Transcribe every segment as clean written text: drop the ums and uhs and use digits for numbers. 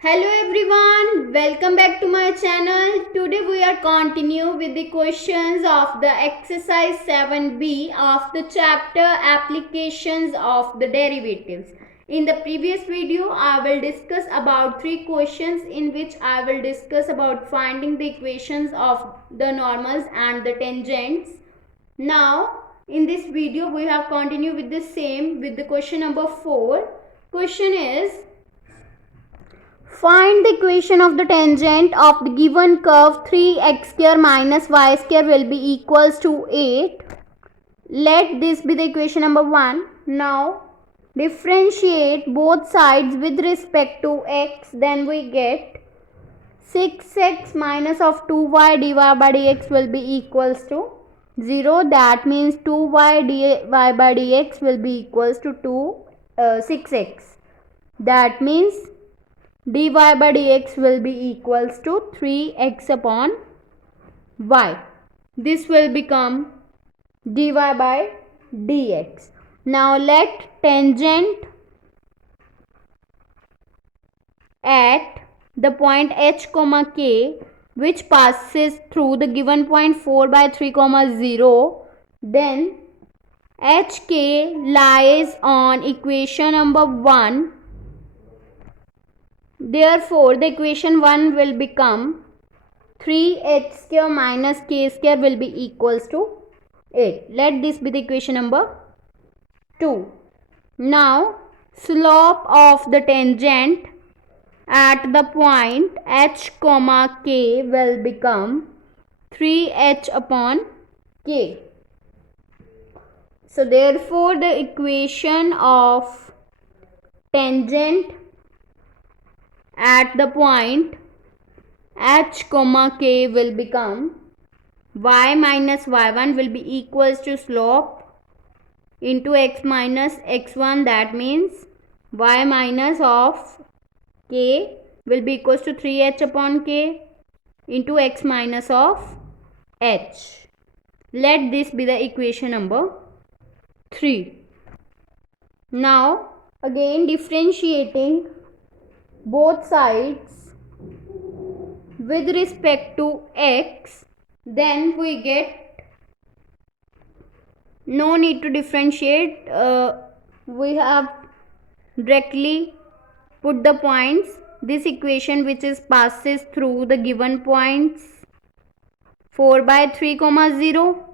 Hello everyone, welcome back to my channel. Today we are continue with the questions of the exercise 7b of the chapter applications of the derivatives. In the previous video I will discuss about 3 questions in which I will discuss about finding the equations of the normals and the tangents. Now in this video we have continued with the same with the question number 4. Question is, find the equation of the tangent of the given curve 3x square minus y square will be equals to 8. Let this be the equation number 1. Now differentiate both sides with respect to x, then we get 6x minus of 2y dy by dx will be equals to 0. That means 2y dy by dx will be equals to 6x. That means dy by dx will be equals to 3x upon y. This will become dy by dx. Now let tangent at the point h comma k, which passes through the given point 4 by 3 comma 0, then hk lies on equation number 1. Therefore, the equation 1 will become 3h square minus k square will be equals to 8. Let this be the equation number 2. Now, slope of the tangent at the point h comma k will become 3h upon k. So, therefore, the equation of tangent at the point h comma k will become y minus y1 will be equals to slope into x minus x1. That means y minus of k will be equals to 3h upon k into x minus of h. Let this be the equation number 3. Now again differentiating both sides with respect to x, then we get no need to differentiate. We have directly put the points. This equation which is passes through the given points 4 by 3 comma 0.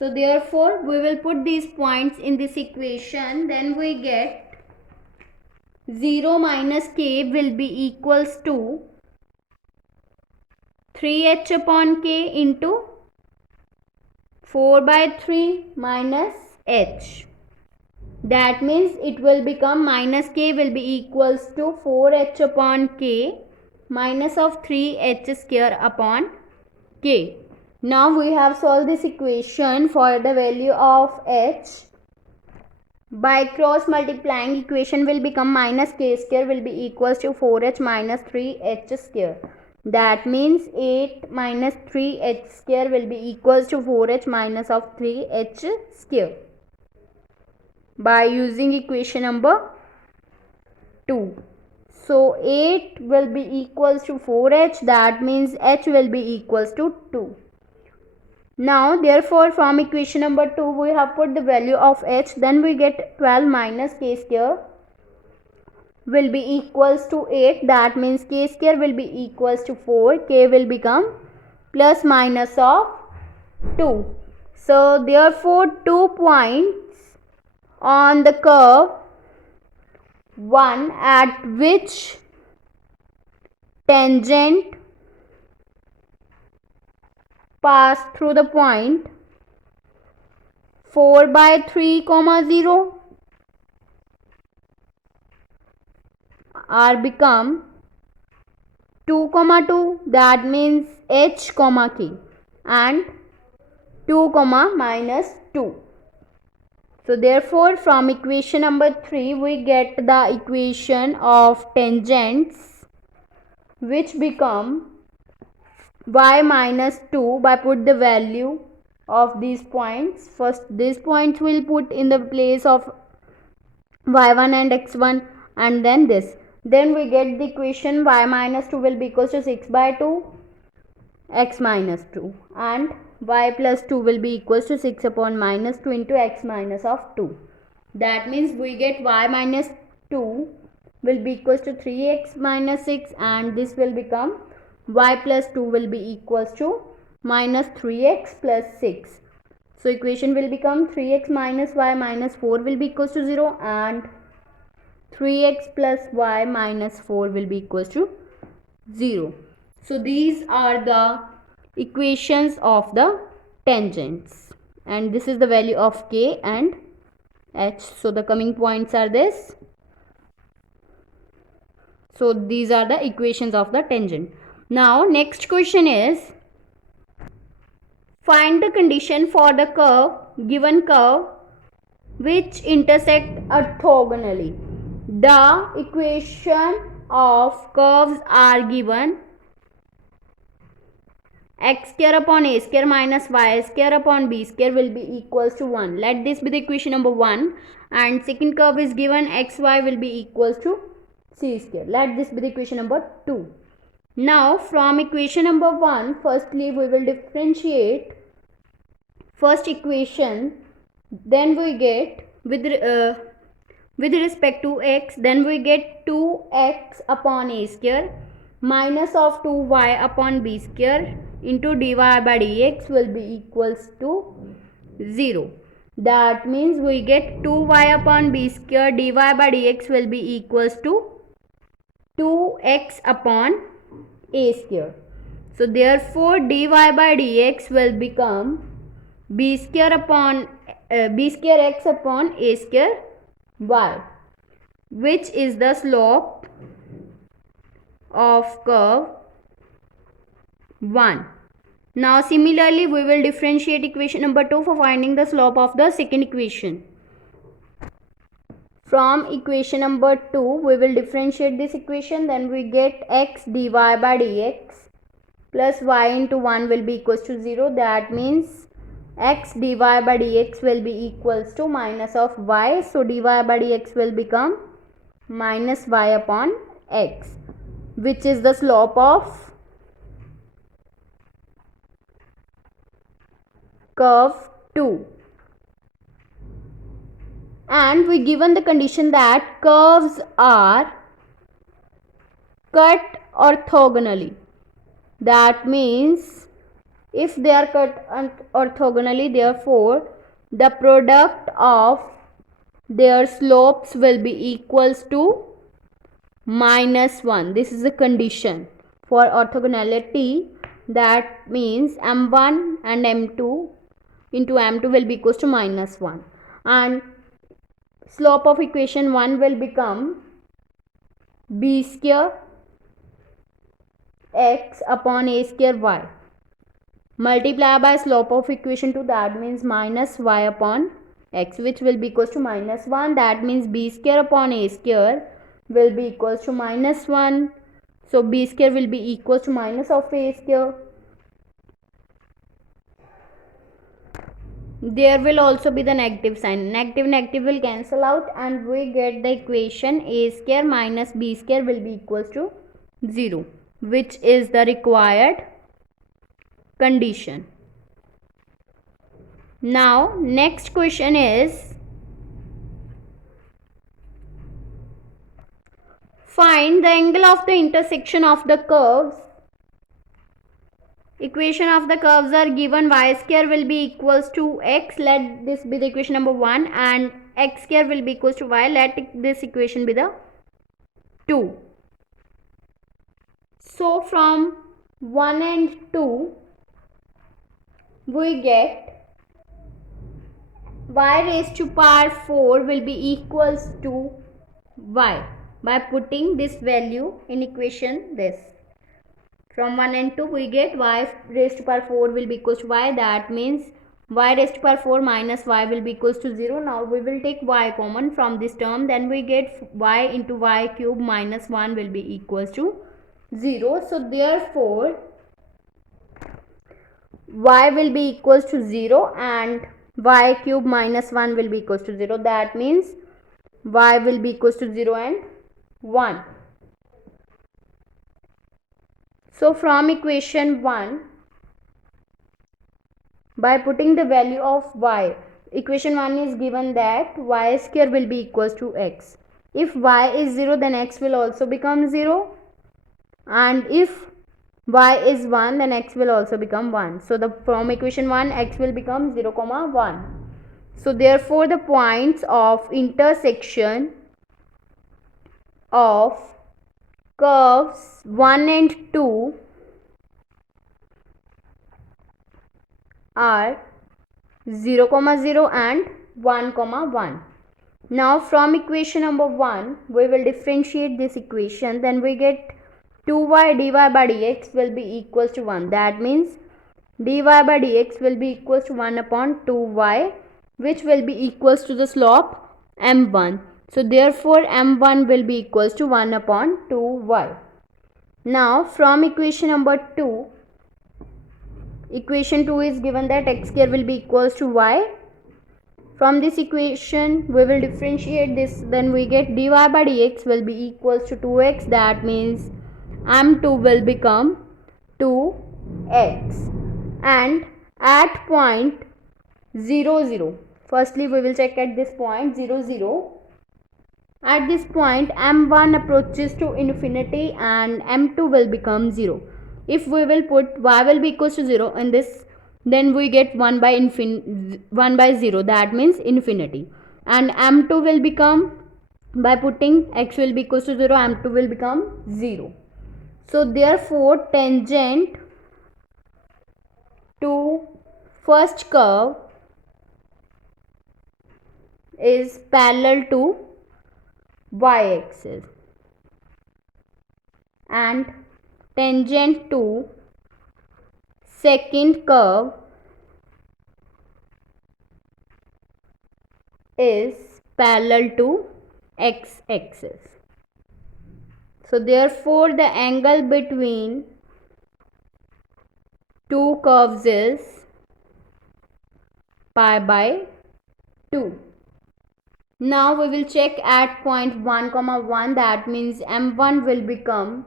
So therefore we will put these points in this equation. Then we get 0 minus k will be equals to 3h upon k into 4 by 3 minus h. That means it will become minus k will be equals to 4h upon k minus of 3h square upon k. Now we have solved this equation for the value of h. By cross multiplying, equation will become minus k square will be equals to 4h minus 3h square. That means 8 minus 3h square will be equals to 4h minus of 3h square. By using equation number 2. So 8 will be equals to 4h. That means h will be equals to 2. Now therefore from equation number 2 we have put the value of h, then we get 12 minus k square will be equals to 8. That means k square will be equals to 4. K will become plus minus of 2. So therefore 2 points on the curve 1 at which tangent pass through the point 4 by 3 comma 0 are become 2 comma 2. That means h comma k and 2 comma minus 2. So therefore from equation number 3 we get the equation of tangents which become y minus 2 by put the value of these points. First these points will put in the place of y1 and x1 and then this. Then we get the equation y minus 2 will be equals to 6 by 2 x minus 2, and y plus 2 will be equals to 6 upon minus 2 into x minus of 2. That means we get y minus 2 will be equals to 3x minus 6, and this will become y plus 2 will be equals to minus 3x plus 6. So equation will become 3x minus y minus 4 will be equals to 0, and 3x plus y minus 4 will be equals to 0. So these are the equations of the tangents, and this is the value of k and h. So the coming points are this. So these are the equations of the tangent. Now next question is, find the condition for the given curve which intersect orthogonally. The equation of curves are given: x square upon a square minus y square upon b square will be equals to 1. Let this be the equation number 1. And second curve is given, xy will be equals to c square. Let this be the equation number 2. Now from equation number 1, firstly we will differentiate first equation. Then we get with respect to x, then we get 2x upon a square minus of 2y upon b square into dy by dx will be equals to 0. That means we get 2y upon b square dy by dx will be equals to 2x upon a square. So therefore dy by dx will become b square x upon a square y, which is the slope of curve 1. Now similarly we will differentiate equation number 2 for finding the slope of the second equation. From equation number 2 we will differentiate this equation. Then we get x dy by dx plus y into 1 will be equals to 0. That means x dy by dx will be equals to minus of y. So dy by dx will become minus y upon x, which is the slope of curve 2. And we given the condition that curves are cut orthogonally. That means if they are cut orthogonally, therefore the product of their slopes will be equals to minus 1. This is the condition for orthogonality. That means m1 and m2 into m2 will be equals to minus 1, and slope of equation 1 will become b square x upon a square y multiply by slope of equation 2, that means minus y upon x, which will be equals to minus 1. That means b square upon a square will be equals to minus 1. So b square will be equals to minus of a square. There will also be the negative sign. Negative will cancel out, and we get the equation a square minus b square will be equals to 0, which is the required condition. Now next question is, find the angle of the intersection of the curves. Equation of the curves are given: y square will be equals to x. Let this be the equation number 1, and x square will be equals to y. Let this equation be the 2. So from 1 and 2 we get y raised to power 4 will be equals to y by putting this value in equation this. From 1 and 2 we get y raised to power 4 will be equals to y. That means y raised to power 4 minus y will be equals to 0. Now we will take y common from this term. Then we get y into y cube minus 1 will be equals to 0. So therefore y will be equals to 0 and y cube minus 1 will be equals to 0. That means y will be equals to 0 and 1. So from equation 1, by putting the value of y, equation 1 is given that y square will be equals to x. If y is 0, then x will also become 0, and if y is 1, then x will also become 1. So from equation 1, x will become 0, 1. So therefore the points of intersection of curves 1 and 2 are 0, 0 and 1, 1. Now from equation number 1, we will differentiate this equation. Then we get 2y dy by dx will be equals to 1. That means dy by dx will be equals to 1 upon 2y, which will be equals to the slope m1. So therefore m1 will be equals to 1 upon 2y. Now from equation number 2, equation 2 is given that x square will be equals to y. From this equation we will differentiate this, then we get dy by dx will be equals to 2x. That means m2 will become 2x. And at point 0, 0, firstly we will check at this point 0, 0. At this point m1 approaches to infinity and m2 will become 0. If we will put y will be equals to 0 in this, then we get 1 by 0, that means infinity, and m2 will become, by putting x will be equals to 0, m2 will become 0. So therefore tangent to first curve is parallel to y-axis, and tangent to second curve is parallel to x-axis. So therefore the angle between two curves is pi by 2. Now we will check at point 1, 1, that means m1 will become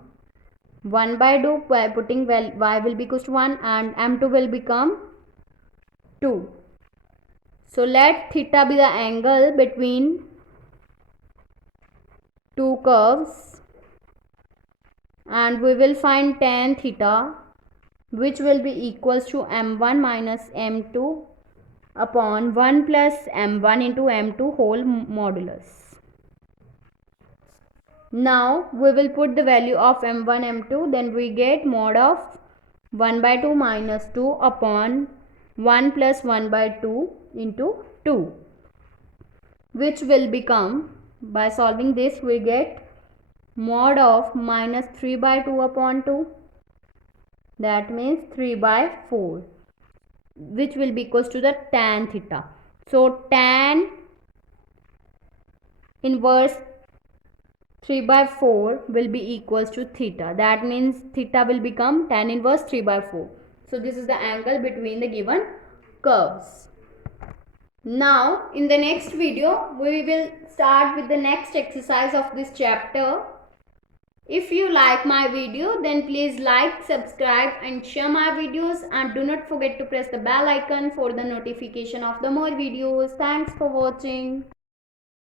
1 by 2 by putting y will be equals to 1, and m2 will become 2. So let theta be the angle between two curves, and we will find tan theta, which will be equals to m1 minus m2 upon 1 plus m1 into m2 whole modulus. Now we will put the value of m1, m2, then we get mod of 1 by 2 minus 2 upon 1 plus 1 by 2 into 2, which will become, by solving this we get mod of minus 3 by 2 upon 2, that means 3 by 4, which will be equals to the tan theta. So tan inverse 3 by 4 will be equals to theta. That means theta will become tan inverse 3 by 4. So this is the angle between the given curves. Now in the next video we will start with the next exercise of this chapter. If you like my video, then please like, subscribe and share my videos, and do not forget to press the bell icon for the notification of the more videos. Thanks for watching.